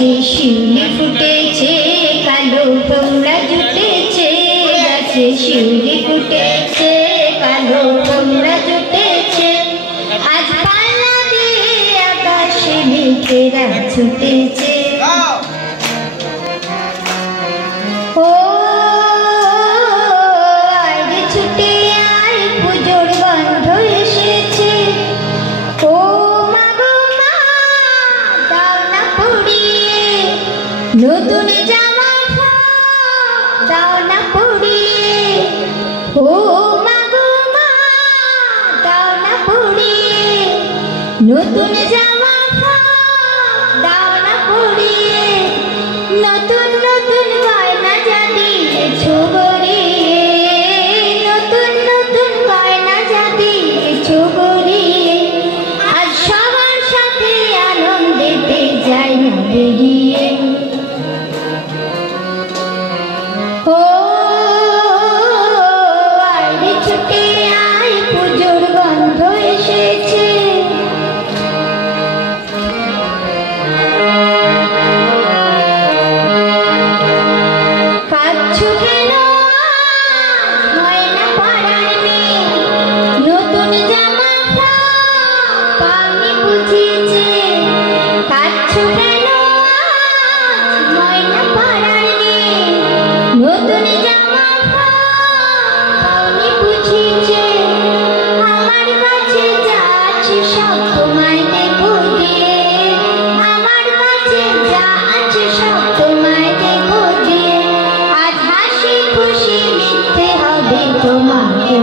গাছে শিউলি ফুটেছে, কালো তোমরা জুটেছে। গাছে শিউলি ফুটেছে, কালো তোমরা জুটেছে। আজ পাল্লা দিয়ে আকাশে মেঘেরা ছুটেছে। ও আয় ছুটে আয়, পুজোর গন্ধ এসেছে। ও মা গো মা, দাও না পরিয়ে নতুন জামা, দাও না পরিয়ে। ও মা গো মা, দাও না পরিয়ে নতুন জামা, দাও না পরিয়ে। নতুন নতুন গয়না যা দিয়েছো গড়িয়ে, নতুন নতুন গয়না যা দিয়েছো গড়িয়ে। আজ সবার সাথে আনন্দেতে যাই না বেরিয়ে। ও আয় ছুটে আয়, পুজোর গন্ধ এসেছে। কাঁদছো কেন ময়না পাড়ার মেয়ে, নতুন জামা পাওনি বুঝিয়েছে। কাঁদছো কেন ময়না পাড়ার মেয়ে, নতুন জামা পাওনি বুঝিয়েছে। আমার কাছে যা আছে সব তোমায় দেব দিয়ে, আমার কাছে যা আছে সব তোমায় দেব দিয়ে। আজ হাসি খুশি মিথ্যে হবে তোমাকে।